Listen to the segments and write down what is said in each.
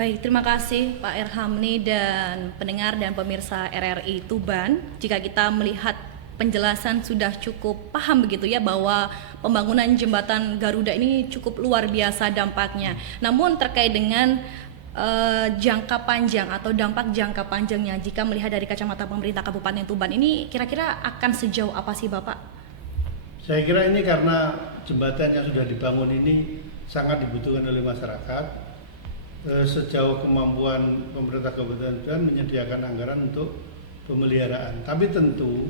Baik, terima kasih Pak Erhamni dan pendengar dan pemirsa RRI Tuban. Jika kita melihat penjelasan sudah cukup paham begitu ya bahwa pembangunan jembatan Garuda ini cukup luar biasa dampaknya. Namun terkait dengan jangka panjang atau dampak jangka panjangnya jika melihat dari kacamata pemerintah Kabupaten Tuban ini kira-kira akan sejauh apa sih Bapak? Saya kira ini karena jembatan yang sudah dibangun ini sangat dibutuhkan oleh masyarakat. Sejauh kemampuan pemerintah Kabupaten Tuban menyediakan anggaran untuk pemeliharaan. Tapi tentu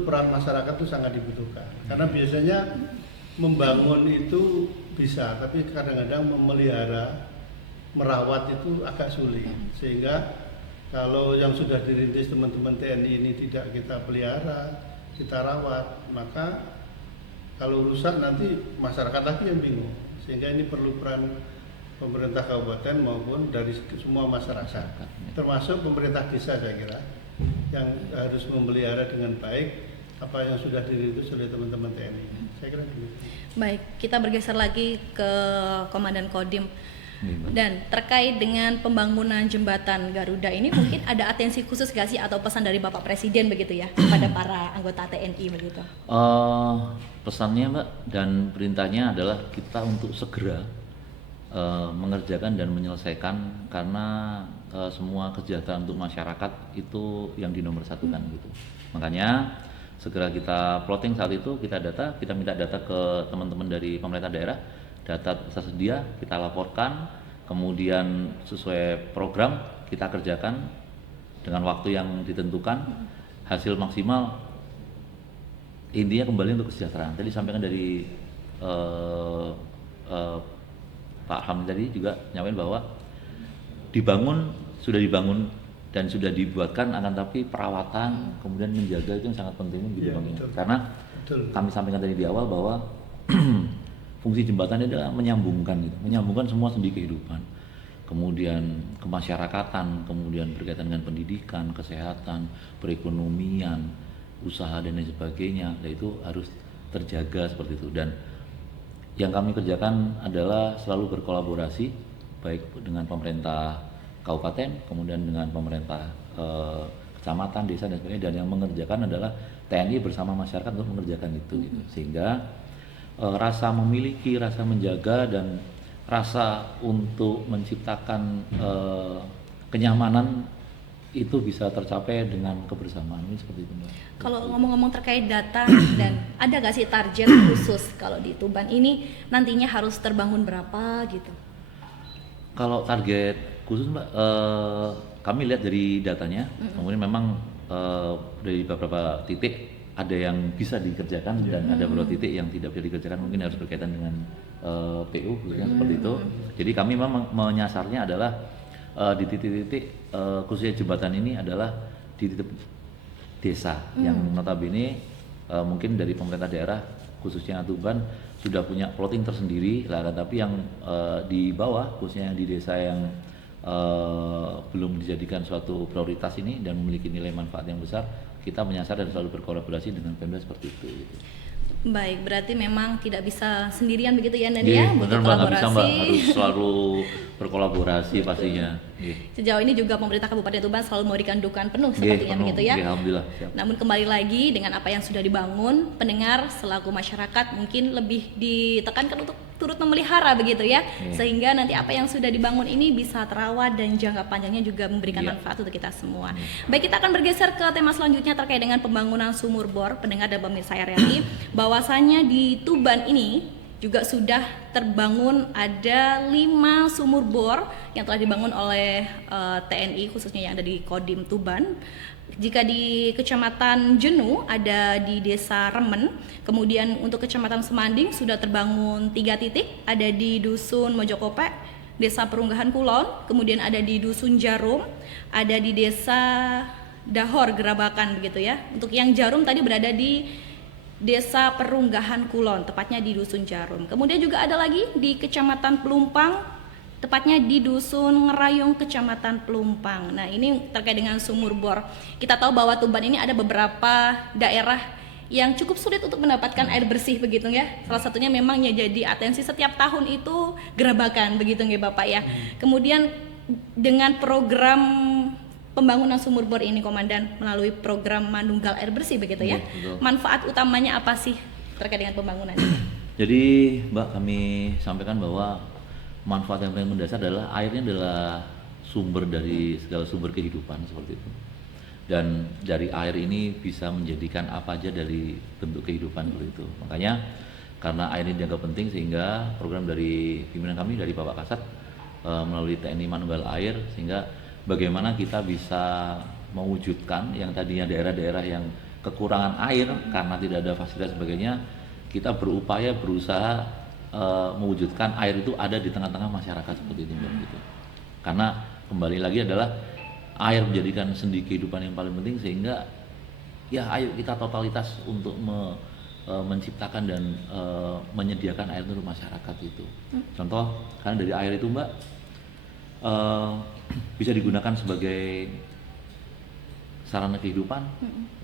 peran masyarakat itu sangat dibutuhkan. Karena biasanya membangun itu bisa, tapi kadang-kadang memelihara, merawat itu agak sulit. Sehingga kalau yang sudah dirintis teman-teman TNI ini tidak kita pelihara, kita rawat, maka kalau rusak nanti masyarakat lagi yang bingung. Sehingga ini perlu peran pemerintah kabupaten maupun dari semua masyarakat, termasuk pemerintah desa saya kira, yang harus memelihara dengan baik apa yang sudah dirintis oleh teman-teman TNI. Saya kira begitu. Baik, kita bergeser lagi ke Komandan Kodim. Dan terkait dengan pembangunan jembatan Garuda ini mungkin ada atensi khusus gak sih atau pesan dari Bapak Presiden begitu ya kepada para anggota TNI begitu? Pesannya Mbak dan perintahnya adalah kita untuk segera mengerjakan dan menyelesaikan karena semua kesejahteraan untuk masyarakat itu yang dinomorsatukan gitu. Makanya segera kita plotting saat itu, kita minta data ke teman-teman dari pemerintah daerah, data tersedia kita laporkan, kemudian sesuai program kita kerjakan dengan waktu yang ditentukan, hasil maksimal intinya kembali untuk kesejahteraan. Tadi sampaikan dari Pak Hamid tadi juga nyawain bahwa sudah dibangun dan sudah dibuatkan, akan tapi perawatan kemudian menjaga itu yang sangat penting gitu Bang. Karena kami sampaikan tadi di awal bahwa fungsi jembatan itu adalah menyambungkan semua sendi kehidupan, kemudian kemasyarakatan, kemudian berkaitan dengan pendidikan, kesehatan, perekonomian, usaha dan lain sebagainya. Dan itu harus terjaga seperti itu. Dan yang kami kerjakan adalah selalu berkolaborasi baik dengan pemerintah kabupaten, kemudian dengan pemerintah kecamatan, desa dan sebagainya, dan yang mengerjakan adalah TNI bersama masyarakat untuk mengerjakan itu gitu. Sehingga rasa memiliki, rasa menjaga, dan rasa untuk menciptakan kenyamanan itu bisa tercapai dengan kebersamaan ini seperti itu. Kalau ngomong-ngomong terkait data dan ada gak sih target khusus kalau di Tuban ini nantinya harus terbangun berapa gitu? Kalau target khusus Mbak, kami lihat dari datanya, kemudian memang dari beberapa titik ada yang bisa dikerjakan dan ada beberapa titik yang tidak bisa dikerjakan, mungkin harus berkaitan dengan PU khususnya seperti itu. Jadi kami memang menyasarnya adalah di titik-titik khususnya jembatan ini adalah di titik desa yang notabene mungkin dari pemerintah daerah khususnya Tuban sudah punya plotting tersendiri lah, tapi yang di bawah khususnya di desa yang belum dijadikan suatu prioritas ini dan memiliki nilai manfaat yang besar, kita menyasar dan selalu berkolaborasi dengan Pemda seperti itu gitu. Baik, berarti memang tidak bisa sendirian begitu ya Nadia, butuh kolaborasi. Bisa, Mbak, harus selalu berkolaborasi pastinya. Sejauh ini juga pemerintah Kabupaten Tuban selalu memberikan dukungan penuh sepertinya begitu ya. Alhamdulillah. Siap. Namun kembali lagi dengan apa yang sudah dibangun, pendengar selaku masyarakat mungkin lebih ditekankan untuk turut memelihara begitu ya, sehingga nanti apa yang sudah dibangun ini bisa terawat dan jangka panjangnya juga memberikan manfaat untuk kita semua. Baik, kita akan bergeser ke tema selanjutnya terkait dengan pembangunan sumur bor. Pendengar dan pemirsa RRI, bahwasanya di Tuban ini juga sudah terbangun ada 5 sumur bor yang telah dibangun oleh TNI khususnya yang ada di Kodim Tuban. Jika di Kecamatan Jenu ada di Desa Remen, kemudian untuk Kecamatan Semanding sudah terbangun 3 titik, ada di Dusun Mojokope, Desa Perunggahan Kulon, kemudian ada di Dusun Jarum, ada di Desa Dahor Gerabakan begitu ya. Untuk yang Jarum tadi berada di Desa Perunggahan Kulon, tepatnya di Dusun Jarum. Kemudian juga ada lagi di Kecamatan Pelumpang, tepatnya di Dusun Ngerayung, Kecamatan Pelumpang. Nah, ini terkait dengan sumur bor. Kita tahu bahwa Tuban ini ada beberapa daerah yang cukup sulit untuk mendapatkan air bersih begitu ya. Salah satunya memang ya jadi atensi setiap tahun itu Gerabakan begitu ya Bapak ya. Kemudian dengan program pembangunan sumur bor ini Komandan melalui program Manunggal Air Bersih begitu ya. Betul. Manfaat utamanya apa sih terkait dengan pembangunan ini? Jadi Mbak, kami sampaikan bahwa manfaat yang paling mendasar adalah airnya adalah sumber dari segala sumber kehidupan seperti itu. Dan dari air ini bisa menjadikan apa aja dari bentuk kehidupan seperti itu. Makanya karena air ini dianggap penting sehingga program dari pimpinan kami dari Bapak Kasat melalui TNI Manunggal Air, sehingga bagaimana kita bisa mewujudkan yang tadinya daerah-daerah yang kekurangan air karena tidak ada fasilitas sebagainya, kita berupaya berusaha mewujudkan air itu ada di tengah-tengah masyarakat seperti itu gitu. Karena kembali lagi adalah air menjadikan sendi kehidupan yang paling penting, sehingga ya ayo kita totalitas untuk menciptakan dan menyediakan air untuk masyarakat itu. Contoh kan dari air itu Mbak bisa digunakan sebagai sarana kehidupan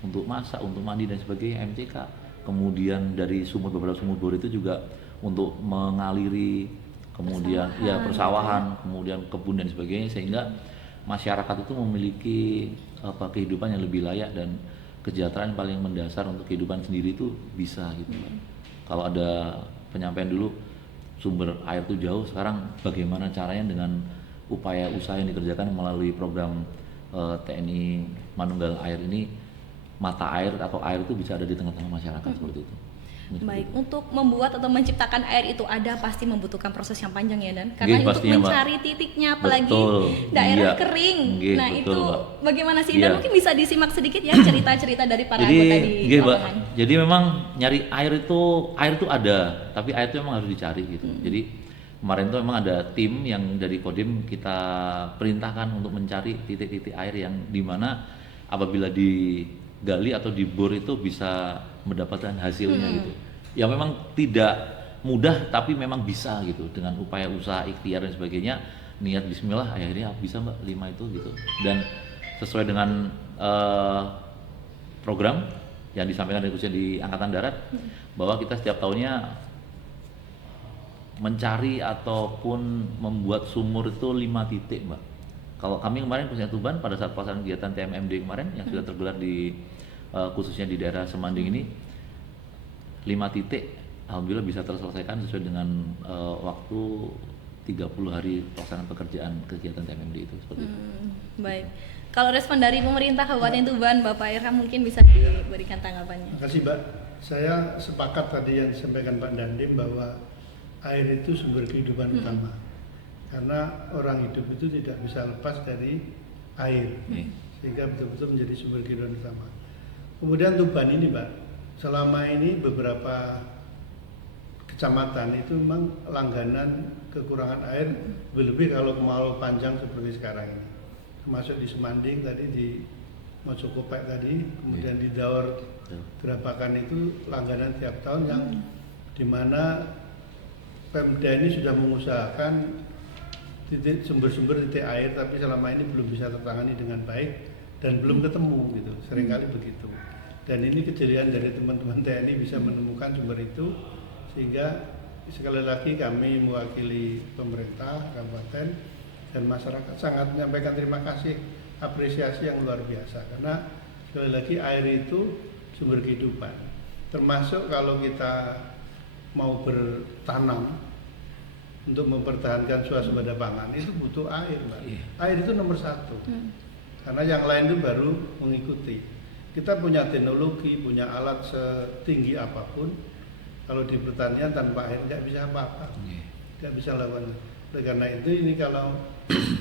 untuk masak, untuk mandi dan sebagainya, MCK. Kemudian dari beberapa sumur bor itu juga untuk mengaliri, kemudian persawahan, kemudian kebun dan sebagainya, sehingga masyarakat itu memiliki kehidupan yang lebih layak dan kesejahteraan paling mendasar untuk kehidupan sendiri itu bisa gitu. Kalau ada penyampaian dulu sumber air itu jauh, sekarang bagaimana caranya dengan upaya usaha yang dikerjakan melalui program TNI Manunggal Air ini, mata air atau air itu bisa ada di tengah-tengah masyarakat seperti itu. Baik, untuk membuat atau menciptakan air itu ada pasti membutuhkan proses yang panjang ya Dan, karena untuk mencari titiknya apalagi daerah kering. Nah betul, itu Mbak. Bagaimana sih Dan, mungkin bisa disimak sedikit ya cerita-cerita dari para anggota di lapangan. Jadi memang nyari air itu ada, tapi air itu memang harus dicari gitu. Jadi kemarin tuh memang ada tim yang dari Kodim kita perintahkan untuk mencari titik-titik air yang dimana apabila digali atau dibor itu bisa mendapatkan hasilnya gitu. Ya memang tidak mudah tapi memang bisa gitu, dengan upaya usaha ikhtiar dan sebagainya, niat bismillah akhirnya bisa Mbak 5 itu gitu. Dan sesuai dengan program yang disampaikan dari khususnya di Angkatan Darat bahwa kita setiap tahunnya mencari ataupun membuat sumur itu 5 titik Mbak. Kalau kami kemarin khususnya Tuban pada saat pelaksanaan kegiatan TMMD kemarin yang sudah tergelar di khususnya di daerah Semanding ini, 5 titik alhamdulillah bisa terselesaikan sesuai dengan waktu 30 hari pelaksanaan pekerjaan kegiatan TMMD itu seperti itu. Baik. Kalau respon dari pemerintah Kabupaten Tuban, Bapak Irham mungkin bisa diberikan tanggapannya. Terima kasih Mbak. Saya sepakat tadi yang disampaikan Pak Dandim bahwa air itu sumber kehidupan utama. Karena orang hidup itu tidak bisa lepas dari air, sehingga betul-betul menjadi sumber kehidupan utama. Kemudian Tuban ini Mbak, selama ini beberapa kecamatan itu memang langganan kekurangan air, lebih kalau kemarau panjang seperti sekarang ini. Termasuk di Semanding tadi, di Mojokopek tadi, kemudian di Daur Drabakan itu langganan tiap tahun yang dimana Pemda ini sudah mengusahakan titik sumber-sumber titik air, tapi selama ini belum bisa tertangani dengan baik dan belum ketemu gitu, seringkali begitu. Dan ini kejelian dari teman-teman TNI bisa menemukan sumber itu, sehingga sekali lagi kami mewakili pemerintah kabupaten dan masyarakat sangat menyampaikan terima kasih, apresiasi yang luar biasa, karena sekali lagi air itu sumber kehidupan. Termasuk kalau kita mau bertanam untuk mempertahankan swasembada pangan itu butuh air Mbak. Air itu nomor 1, karena yang lain itu baru mengikuti. Kita punya teknologi, punya alat setinggi apapun, kalau di pertanian tanpa air nggak bisa apa-apa, nggak bisa lawan. Oleh karena itu ini kalau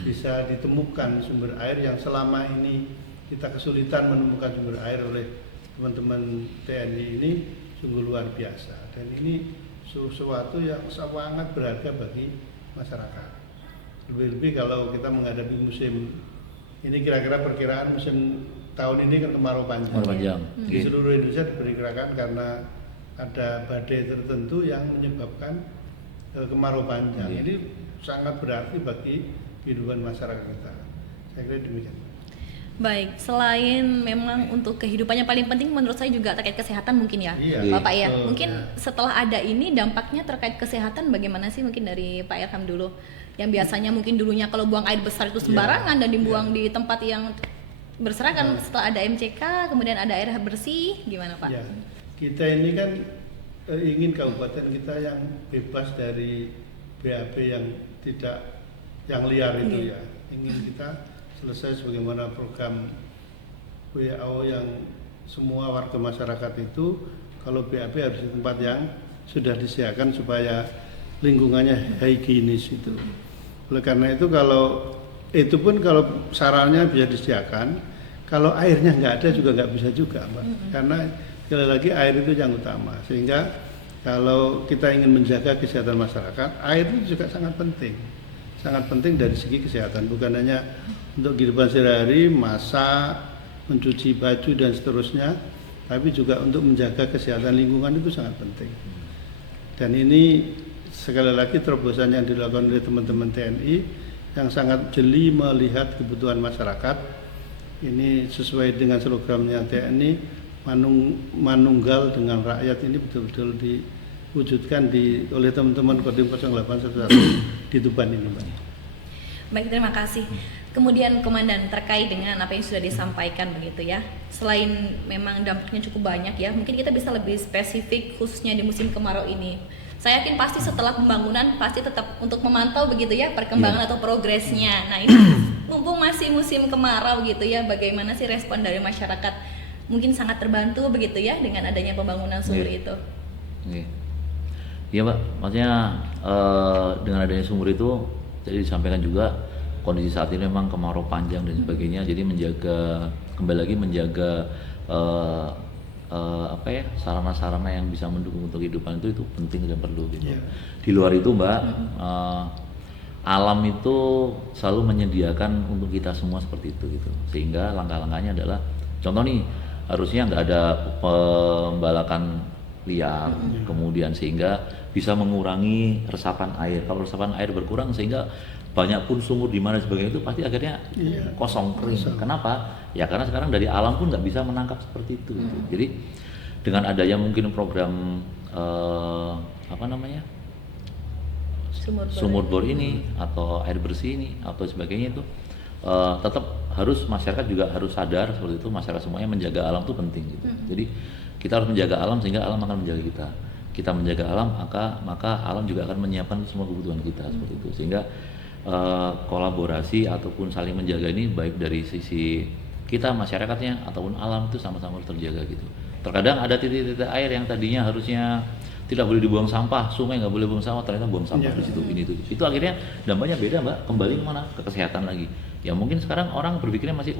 bisa ditemukan sumber air yang selama ini kita kesulitan menemukan sumber air oleh teman-teman TNI ini sungguh luar biasa, dan ini sesuatu yang sangat berharga bagi masyarakat. Lebih-lebih kalau kita menghadapi musim ini, kira-kira perkiraan musim tahun ini kan kemarau panjang. Di seluruh Indonesia diperkirakan karena ada badai tertentu yang menyebabkan kemarau panjang. Ini sangat berarti bagi kehidupan masyarakat kita. Saya kira demikian. Baik, selain memang untuk kehidupannya paling penting menurut saya juga terkait kesehatan mungkin ya, Bapak ya. Mungkin setelah ada ini dampaknya terkait kesehatan bagaimana sih, mungkin dari Pak Irham dulu. Yang biasanya mungkin dulunya kalau buang air besar itu sembarangan dan dibuang di tempat yang berserakan. Setelah ada MCK, kemudian ada air bersih, gimana Pak? Ya, kita ini kan ingin kabupaten kita yang bebas dari BAB yang liar itu ya. Ingin kita selesai sebagaimana program WHO yang semua warga masyarakat itu kalau BAB harus di tempat yang sudah disediakan supaya lingkungannya higienis itu. Oleh karena itu kalau itu pun kalau sarannya bisa disediakan, kalau airnya nggak ada juga nggak bisa juga, Mbak. Karena sekali lagi air itu yang utama. Sehingga kalau kita ingin menjaga kesehatan masyarakat, air itu juga sangat penting. Sangat penting dari segi kesehatan, bukan hanya untuk kehidupan sehari-hari, masak, mencuci baju dan seterusnya, tapi juga untuk menjaga kesehatan lingkungan itu sangat penting. Dan ini sekali lagi terobosan yang dilakukan oleh teman-teman TNI yang sangat jeli melihat kebutuhan masyarakat. Ini sesuai dengan slogannya TNI, manunggal dengan rakyat, ini betul-betul diwujudkan oleh teman-teman Kodim 0811 di Tuban ini, Mbak. Baik, terima kasih. Kemudian Komandan, terkait dengan apa yang sudah disampaikan begitu ya, selain memang dampaknya cukup banyak ya, mungkin kita bisa lebih spesifik khususnya di musim kemarau ini. Saya yakin pasti setelah pembangunan pasti tetap untuk memantau begitu ya perkembangan atau progresnya. Nah ini mumpung masih musim kemarau gitu ya, bagaimana sih respon dari masyarakat? Mungkin sangat terbantu begitu ya dengan adanya pembangunan sumur itu. Iya Mbak, maksudnya dengan adanya sumur itu jadi disampaikan juga kondisi saat ini memang kemarau panjang dan sebagainya, jadi kembali lagi menjaga sarana-sarana yang bisa mendukung untuk kehidupan itu penting dan perlu gitu. Di luar itu Mbak, alam itu selalu menyediakan untuk kita semua seperti itu gitu, sehingga langkah-langkahnya adalah contoh nih, harusnya nggak ada pembalakan liar, kemudian sehingga bisa mengurangi resapan air. Kalau resapan air berkurang sehingga banyak pun sumur di mana sebagainya itu pasti akhirnya kosong, kering. Kenapa? Ya karena sekarang dari alam pun nggak bisa menangkap seperti itu. Gitu. Jadi dengan adanya mungkin program sumur bor ini atau air bersih ini atau sebagainya itu tetap harus masyarakat juga harus sadar seperti itu, masyarakat semuanya menjaga alam itu penting gitu. Jadi kita harus menjaga alam sehingga alam akan menjaga kita. Kita menjaga alam maka alam juga akan menyiapkan semua kebutuhan kita seperti itu. Sehingga kolaborasi ataupun saling menjaga ini baik dari sisi kita masyarakatnya ataupun alam itu sama-sama harus terjaga gitu. Terkadang ada titik-titik air yang tadinya harusnya tidak boleh dibuang sampah, sungai nggak boleh buang sampah, ternyata buang sampah di situ ini itu. Itu akhirnya dampaknya beda Mbak, kembali kemana? Ke kesehatan lagi. Ya mungkin sekarang orang berpikirnya masih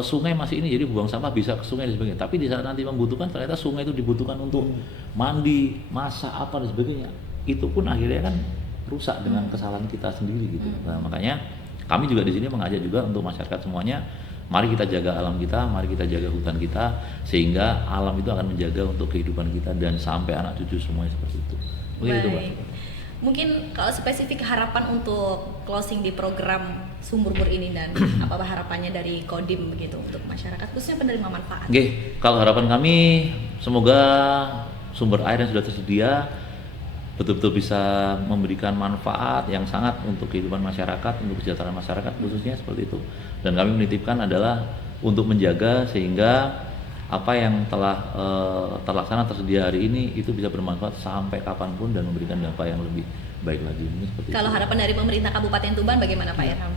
sungai masih ini jadi buang sampah bisa ke sungai dan sebagainya. Tapi di saat nanti membutuhkan ternyata sungai itu dibutuhkan untuk mandi, masak apa dan sebagainya. Itu pun akhirnya kan rusak dengan kesalahan kita sendiri gitu. Nah, makanya kami juga di sini mengajak juga untuk masyarakat semuanya, mari kita jaga alam kita, mari kita jaga hutan kita, sehingga alam itu akan menjaga untuk kehidupan kita dan sampai anak cucu semuanya seperti itu. Mungkin itu Mbak. Mungkin kalau spesifik harapan untuk closing di program sumur bor ini dan apa harapannya dari Kodim begitu untuk masyarakat khususnya penerima manfaat? Kalau harapan kami semoga sumber air yang sudah tersedia betul-betul bisa memberikan manfaat yang sangat untuk kehidupan masyarakat, untuk kesejahteraan masyarakat khususnya seperti itu. Dan kami menitipkan adalah untuk menjaga sehingga apa yang telah terlaksana tersedia hari ini itu bisa bermanfaat sampai kapanpun dan memberikan dampak yang lebih baik lagi. Kalau harapan dari pemerintah Kabupaten Tuban bagaimana Pak Irham?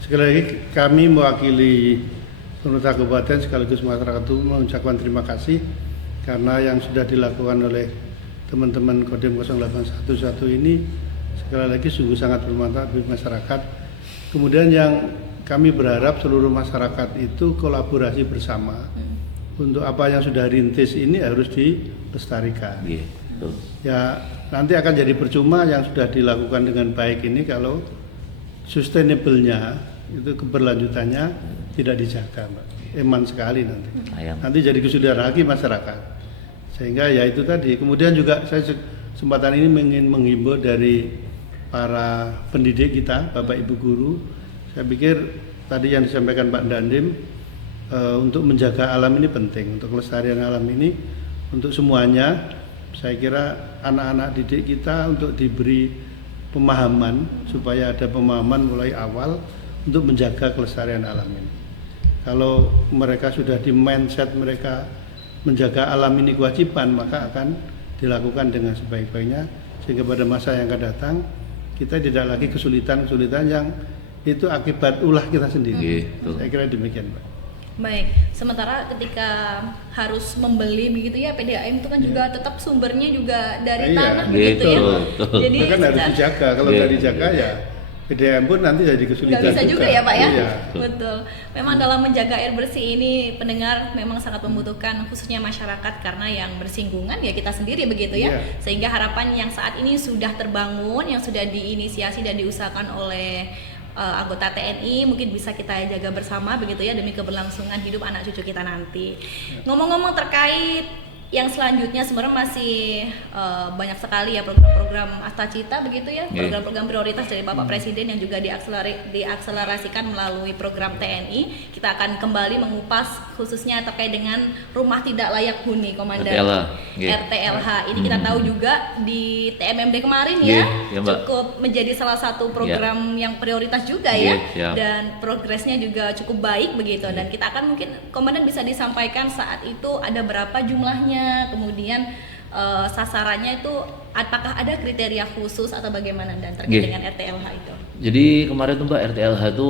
Sekali lagi kami mewakili pemerintah kabupaten sekaligus masyarakat itu mengucapkan terima kasih karena yang sudah dilakukan oleh teman-teman Kodim 0811 ini sekali lagi sungguh sangat bermanfaat bagi masyarakat. Kemudian yang kami berharap seluruh masyarakat itu kolaborasi bersama untuk apa yang sudah rintis ini harus dilestarikan. Ya nanti akan jadi percuma yang sudah dilakukan dengan baik ini kalau sustainable-nya itu keberlanjutannya tidak dijaga, Mbak. Eman sekali nanti. Nanti jadi kesulitan lagi masyarakat. Sehingga ya itu tadi. Kemudian juga saya kesempatan ini ingin menghimbau dari para pendidik kita, Bapak Ibu guru. Saya pikir tadi yang disampaikan Pak Dandim untuk menjaga alam ini penting, untuk kelestarian alam ini untuk semuanya. Saya kira anak-anak didik kita untuk diberi pemahaman, supaya ada pemahaman mulai awal untuk menjaga kelestarian alam ini. Kalau mereka sudah di mindset mereka menjaga alam ini kewajiban, maka akan dilakukan dengan sebaik-baiknya, sehingga pada masa yang akan datang kita tidak lagi kesulitan-kesulitan yang itu akibat ulah kita sendiri. Saya kira demikian, Pak. Baik, sementara ketika harus membeli begitu ya, PDAM itu kan juga tetap sumbernya juga dari tanah begitu ya. Jadi itu kan harus dijaga. Kalau nggak dijaga ya PDAM pun nanti jadi kesulitan. Nggak bisa juga ya, Pak ya. Iya. Betul. Memang dalam menjaga air bersih ini pendengar memang sangat membutuhkan, khususnya masyarakat, karena yang bersinggungan ya kita sendiri begitu ya. Sehingga harapan yang saat ini sudah terbangun, yang sudah diinisiasi dan diusahakan oleh anggota TNI mungkin bisa kita jaga bersama begitu ya, demi keberlangsungan hidup anak cucu kita nanti. Ngomong-ngomong terkait yang selanjutnya, sebenarnya masih banyak sekali ya program-program Astacita begitu ya, program-program prioritas dari Bapak Presiden yang juga diakselerasikan melalui program TNI. Kita akan kembali mengupas khususnya terkait dengan rumah tidak layak huni, Komandan RTLH. Ini kita tahu juga di TMMD kemarin ya, cukup menjadi salah satu program yang prioritas juga ya, dan progresnya juga cukup baik begitu. Dan kita akan mungkin Komandan bisa disampaikan saat itu ada berapa jumlahnya, kemudian sasarannya itu apakah ada kriteria khusus atau bagaimana, dan terkait dengan RTLH itu. Jadi kemarin tuh Mbak, RTLH itu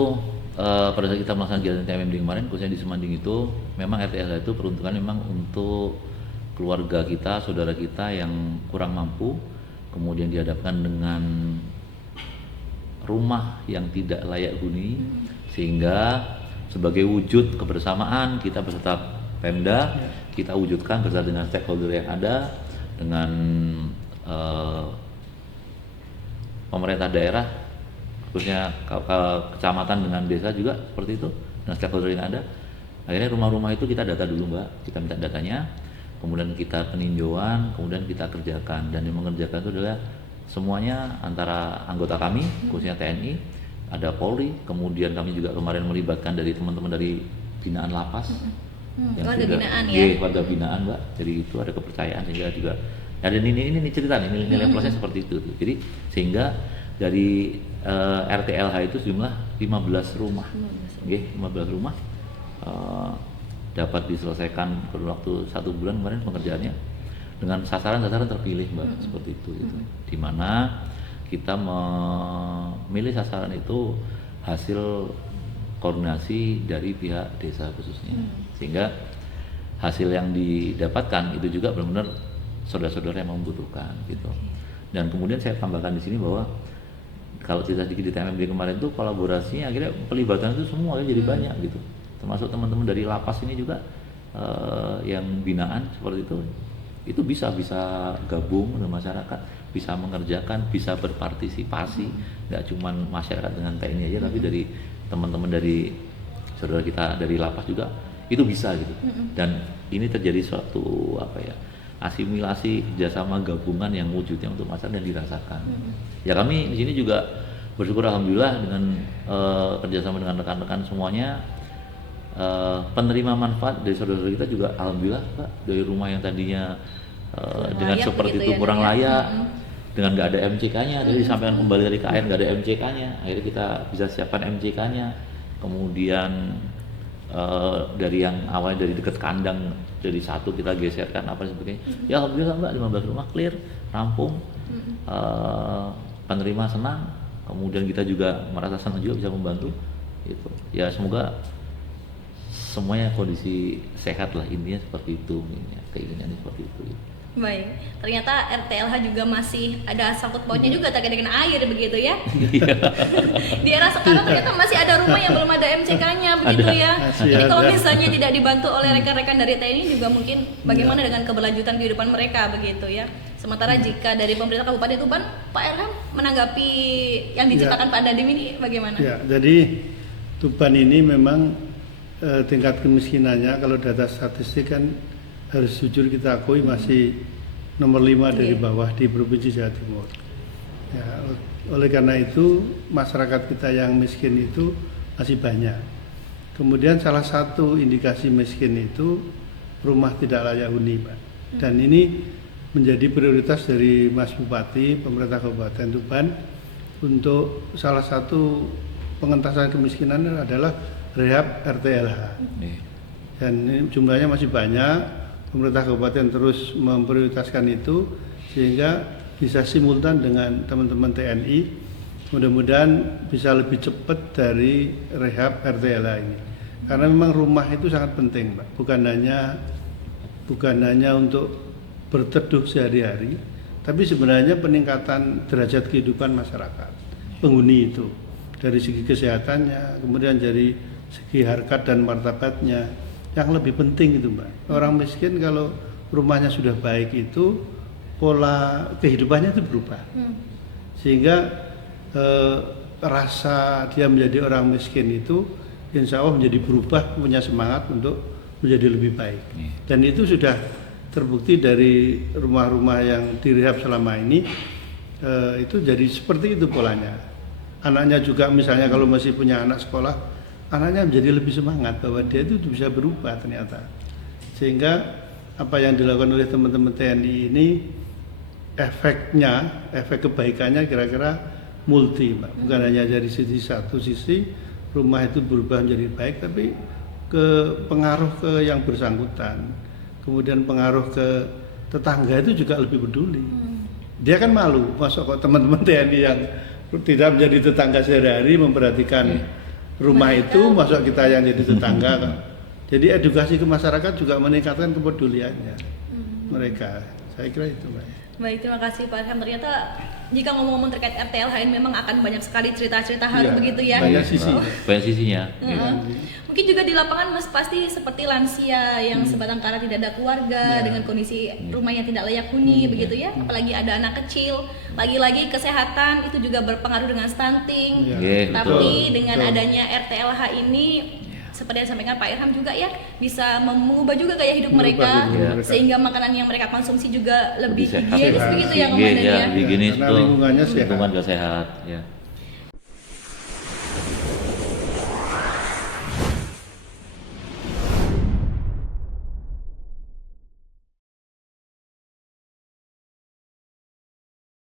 pada saat kita melaksanakan kegiatan TMMD kemarin, khususnya di Semanding itu, memang RTLH itu peruntukan memang untuk keluarga kita, saudara kita yang kurang mampu, kemudian dihadapkan dengan rumah yang tidak layak huni, sehingga sebagai wujud kebersamaan kita beserta Pemda, kita wujudkan bersama dengan stakeholder yang ada, dengan pemerintah daerah, khususnya kecamatan dengan desa juga seperti itu, dan stakeholder yang ada. Akhirnya rumah-rumah itu kita data dulu Mbak, kita minta datanya, kemudian kita peninjauan, kemudian kita kerjakan. Dan yang mengerjakan itu adalah semuanya antara anggota kami, khususnya TNI, ada Polri, kemudian kami juga kemarin melibatkan dari teman-teman dari binaan lapas. Warga binaan ya? Iya, warga binaan Mbak. Jadi itu ada kepercayaan, sehingga juga ada ini cerita nih, nilai prosesnya seperti itu. Jadi sehingga dari RTLH itu sejumlah 15 rumah, 15 rumah dapat diselesaikan pada waktu 1 bulan kemarin pengerjaannya, dengan sasaran-sasaran terpilih Mbak, seperti itu gitu. Di mana kita memilih sasaran itu hasil koordinasi dari pihak desa khususnya, sehingga hasil yang didapatkan itu juga benar-benar saudara-saudara yang membutuhkan gitu. Dan kemudian saya tambahkan di sini bahwa kalau cerita sedikit di TMMD kemarin itu kolaborasinya akhirnya pelibatan itu semua jadi banyak gitu, termasuk teman-teman dari lapas ini juga yang binaan seperti itu bisa gabung dengan masyarakat, bisa mengerjakan, bisa berpartisipasi, nggak cuma masyarakat dengan TNI aja, tapi dari teman-teman dari saudara kita dari lapas juga itu bisa gitu. Dan ini terjadi suatu asimilasi kerjasama gabungan yang wujudnya untuk masyarakat dan dirasakan. Ya kami di sini juga bersyukur alhamdulillah dengan kerjasama dengan rekan-rekan semuanya, penerima manfaat dari saudara kita juga alhamdulillah Pak, dari rumah yang tadinya dengan seperti itu kurang layak, dengan nggak ada MCK-nya, jadi disampaikan kembali dari KN nggak ada MCK-nya, akhirnya kita bisa siapkan MCK-nya, kemudian dari yang awalnya dari dekat kandang jadi satu kita geserkan apa sebagainya. Ya alhamdulillah Mbak, 15 rumah clear, rampung, penerima senang, kemudian kita juga merasa senang juga bisa membantu gitu. Ya semoga semuanya kondisi sehat lah, intinya seperti itu, keinginannya seperti itu gitu. Baik, ternyata RTLH juga masih ada sangkut pautnya juga terkait dengan air begitu ya. Di era sekarang ternyata masih ada rumah yang belum ada MCK-nya begitu ya. Jadi kalau misalnya tidak dibantu oleh rekan-rekan dari TNI juga mungkin bagaimana dengan keberlanjutan kehidupan mereka begitu ya. Sementara jika dari pemerintah Kabupaten Tuban, Pak Erham menanggapi yang diceritakan Pak Dandim ini bagaimana? Ya, jadi Tuban ini memang tingkat kemiskinannya kalau data statistik kan harus jujur kita akui masih nomor 5 dari bawah di Provinsi Jawa Timur. Ya, oleh karena itu masyarakat kita yang miskin itu masih banyak. Kemudian salah satu indikasi miskin itu rumah tidak layak huni, Pak. Dan ini menjadi prioritas dari Mas Bupati, pemerintah Kabupaten Tuban untuk salah satu pengentasan kemiskinan adalah rehab RTLH. Dan ini jumlahnya masih banyak, pemerintah kabupaten terus memprioritaskan itu sehingga bisa simultan dengan teman-teman TNI. Mudah-mudahan bisa lebih cepat dari rehab RTLH ini. Karena memang rumah itu sangat penting, Pak. Bukan hanya untuk berteduh sehari-hari, tapi sebenarnya peningkatan derajat kehidupan masyarakat penghuni itu dari segi kesehatannya, kemudian dari segi harkat dan martabatnya yang lebih penting itu, Mbak. Orang miskin kalau rumahnya sudah baik itu pola kehidupannya itu berubah, sehingga rasa dia menjadi orang miskin itu insya Allah menjadi berubah, punya semangat untuk menjadi lebih baik. Dan itu sudah terbukti dari rumah-rumah yang direhab selama ini, itu jadi seperti itu polanya. Anaknya juga misalnya kalau masih punya anak sekolah, anaknya menjadi lebih semangat bahwa dia itu bisa berubah ternyata. Sehingga apa yang dilakukan oleh teman-teman TNI ini efek kebaikannya kira-kira multi, Mbak. Bukan hanya dari satu sisi rumah itu berubah menjadi baik, tapi pengaruh ke yang bersangkutan, kemudian pengaruh ke tetangga itu juga lebih peduli. Dia kan malu, masuk kok teman-teman TNI yang tidak menjadi tetangga sehari-hari memperhatikan rumah itu, masuk kita yang jadi tetangga kok. Jadi edukasi ke masyarakat juga meningkatkan kepeduliannya mereka. Saya kira itu, Mbak. Baik, terima kasih Pak Ilham. Ternyata jika ngomong-ngomong terkait RTLH ini memang akan banyak sekali cerita-cerita haru begitu ya. Banyak sisi. Banyak sisinya. Mungkin juga di lapangan Mas pasti seperti lansia yang sebatang kara tidak ada keluarga dengan kondisi rumah yang tidak layak huni begitu ya. Apalagi ada anak kecil, lagi-lagi kesehatan itu juga berpengaruh dengan stunting. Tapi dengan adanya RTLH ini seperti yang disampaikan Pak Ilham juga ya, bisa mengubah juga gaya hidup mereka, sehingga makanan yang mereka konsumsi juga lebih higienis begitu ya, Higienis Karena lingkungannya sehat. lingkungan juga sehat ya.